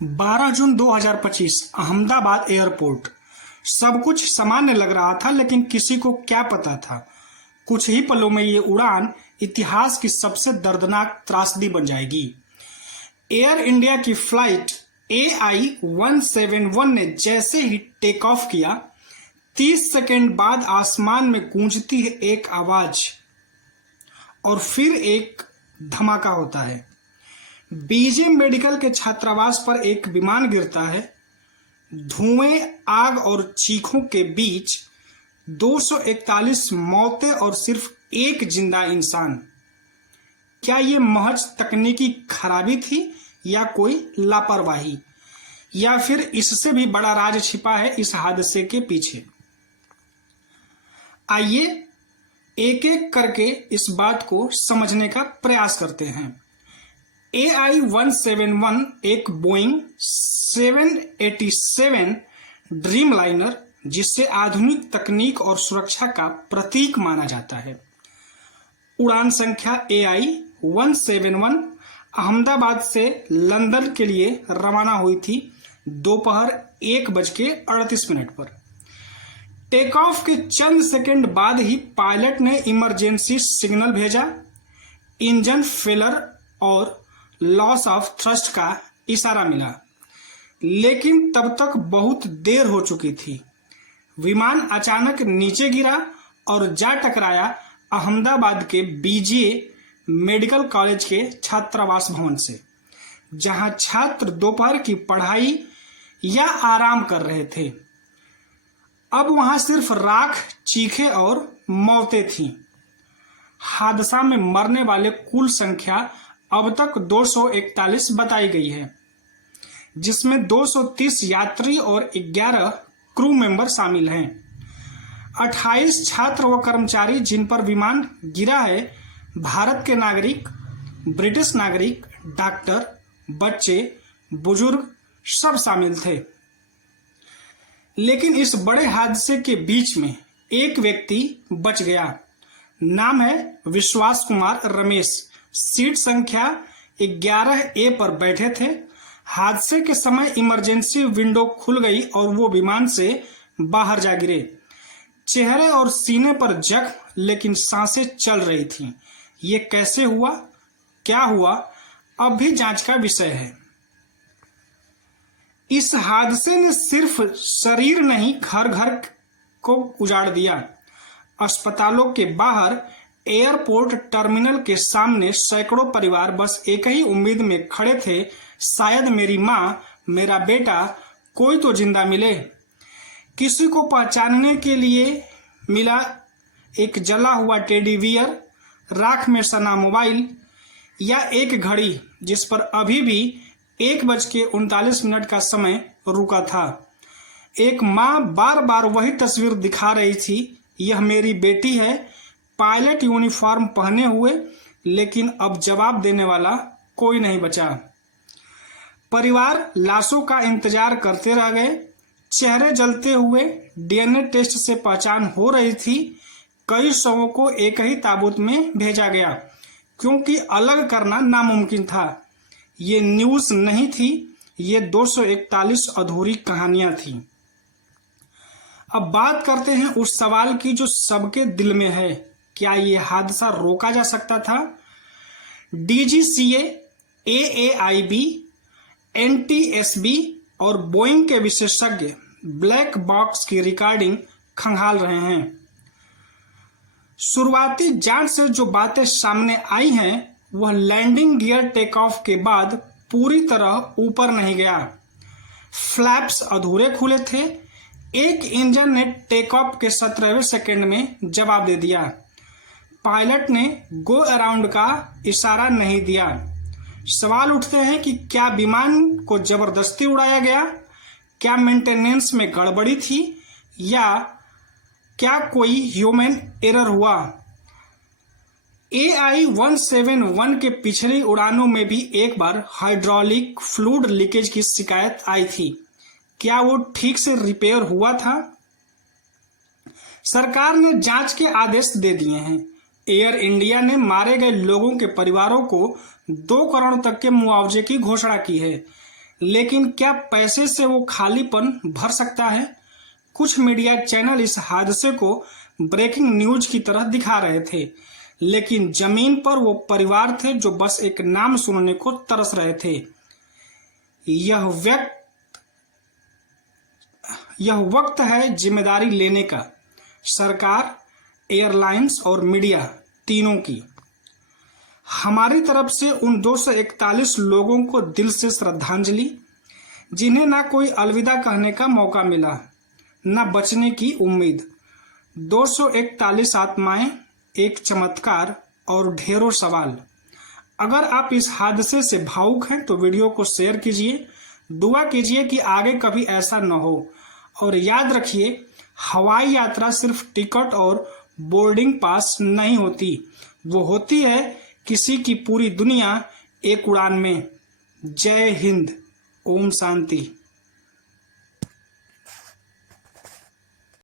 12 जून 2025 Ahmedabad airport. सब कुछ सामान्य लग रहा था, लेकिन किसी को क्या पता था कुछ ही पलों में ये उड़ान इतिहास की सबसे दर्दनाक त्रासदी बन जाएगी। एयर इंडिया की फ्लाइट AI-171 ने जैसे ही टेक ऑफ किया, 30 सेकंड बाद आसमान में गूंजती है एक आवाज और फिर एक धमाका होता है। बीजे मेडिकल के छात्रावास पर एक विमान गिरता है। धुएं, आग और चीखों के बीच 241 मौतें और सिर्फ एक जिंदा इंसान। क्या ये महज तकनीकी खराबी थी या कोई लापरवाही, या फिर इससे भी बड़ा राज छिपा है इस हादसे के पीछे? आइए एक एक करके इस बात को समझने का प्रयास करते हैं। AI-171 एक बोइंग 787 ड्रीमलाइनर, जिसे आधुनिक तकनीक और सुरक्षा का प्रतीक माना जाता है। उड़ान संख्या AI-171 अहमदाबाद से लंदन के लिए रवाना हुई थी दोपहर 1:38 पर। टेक ऑफ के चंद सेकंड बाद ही पायलट ने इमरजेंसी सिग्नल भेजा। इंजन फेलर और लॉस ऑफ थ्रस्ट का इशारा मिला, लेकिन तब तक बहुत देर हो चुकी थी। विमान अचानक नीचे गिरा और जा टकराया अहमदाबाद के बीजे मेडिकल कॉलेज के छात्रावास भवन से, जहां छात्र दोपहर की पढ़ाई या आराम कर रहे थे। अब वहां सिर्फ राख, चीखें और मौतें थीं। हादसा में मरने वाले कुल संख्या अब तक 241 बताई गई है, जिसमें 230 यात्री और 11 क्रू मेंबर शामिल हैं। 28 छात्र व कर्मचारी जिन पर विमान गिरा है, भारत के नागरिक, ब्रिटिश नागरिक, डॉक्टर, बच्चे, बुजुर्ग सब शामिल थे। लेकिन इस बड़े हादसे के बीच में एक व्यक्ति बच गया। नाम है विश्वास कुमार रमेश। सीट संख्या 11A पर बैठे थे। हादसे के समय इमरजेंसी विंडो खुल गई और वो विमान से बाहर जा गिरे। चेहरे और सीने पर जख्म, लेकिन सांसें चल रही थीं। ये कैसे हुआ, क्या हुआ, अब भी जांच का विषय है। इस हादसे ने सिर्फ शरीर नहीं, घर घर को उजाड़ दिया। अस्पतालों के बाहर, एयरपोर्ट टर्मिनल के सामने सैकड़ों परिवार बस एक ही उम्मीद में खड़े थे, शायद मेरी माँ, मेरा बेटा कोई तो जिंदा मिले। किसी को पहचानने के लिए मिला एक जला हुआ टेडी बियर, राख में सना मोबाइल, या एक घड़ी जिस पर अभी भी 1:39 का समय रुका था। एक माँ बार बार वही तस्वीर दिखा रही थी, यह मेरी बेटी है, पायलट यूनिफॉर्म पहने हुए, लेकिन अब जवाब देने वाला कोई नहीं बचा। परिवार लाशों का इंतजार करते रह गए। चेहरे जलते हुए, DNA टेस्ट से पहचान हो रही थी। कई शवों को एक ही ताबूत में भेजा गया, क्योंकि अलग करना नामुमकिन था। ये न्यूज़ नहीं थी, ये 241 अधूरी कहानियां थी। अब बात करते हैं उस सवाल की जो सबके दिल में है, क्या ये हादसा रोका जा सकता था? DGCA, AAIB, NTSB और बोइंग के विशेषज्ञ ब्लैक बॉक्स की रिकॉर्डिंग खंगाल रहे हैं। शुरुआती जांच से जो बातें सामने आई हैं, वह लैंडिंग गियर टेक ऑफ के बाद पूरी तरह ऊपर नहीं गया। फ्लैप्स अधूरे खुले थे। एक इंजन ने टेक ऑफ के 17वें सेकंड में जवाब दे दिया। पायलट ने गो अराउंड का इशारा नहीं दिया। सवाल उठते हैं कि क्या विमान को जबरदस्ती उड़ाया गया, क्या मेंटेनेंस में गड़बड़ी थी, या क्या कोई ह्यूमन एरर हुआ? AI-171 के पिछली उड़ानों में भी एक बार हाइड्रोलिक फ्लूइड लीकेज की शिकायत आई थी। क्या वो ठीक से रिपेयर हुआ था? सरकार ने जांच के आदेश दे दिए हैं। एयर इंडिया ने मारे गए लोगों के परिवारों को 2 करोड़ तक के मुआवजे की घोषणा की है। लेकिन क्या पैसे से वो खालीपन भर सकता है? कुछ मीडिया चैनल इस हादसे को ब्रेकिंग न्यूज की तरह दिखा रहे थे, लेकिन जमीन पर वो परिवार थे जो बस एक नाम सुनने को तरस रहे थे। यह वक्त है जिम्मेदारी लेने का, सरकार, एयरलाइंस और मीडिया तीनों की। हमारी तरफ से उन 241 लोगों को दिल से श्रद्धांजलि, जिन्हें ना कोई अलविदा कहने का मौका मिला, न बचने की उम्मीद। 241 आत्माएं, एक चमत्कार और ढेरों सवाल। अगर आप इस हादसे से भावुक हैं तो वीडियो को शेयर कीजिए, दुआ कीजिए कि आगे कभी ऐसा न हो, और याद रखिए, हवाई यात्रा सिर्फ टिकट और बोर्डिंग पास नहीं होती, वो होती है किसी की पूरी दुनिया एक उड़ान में। जय हिंद, ओम शांति।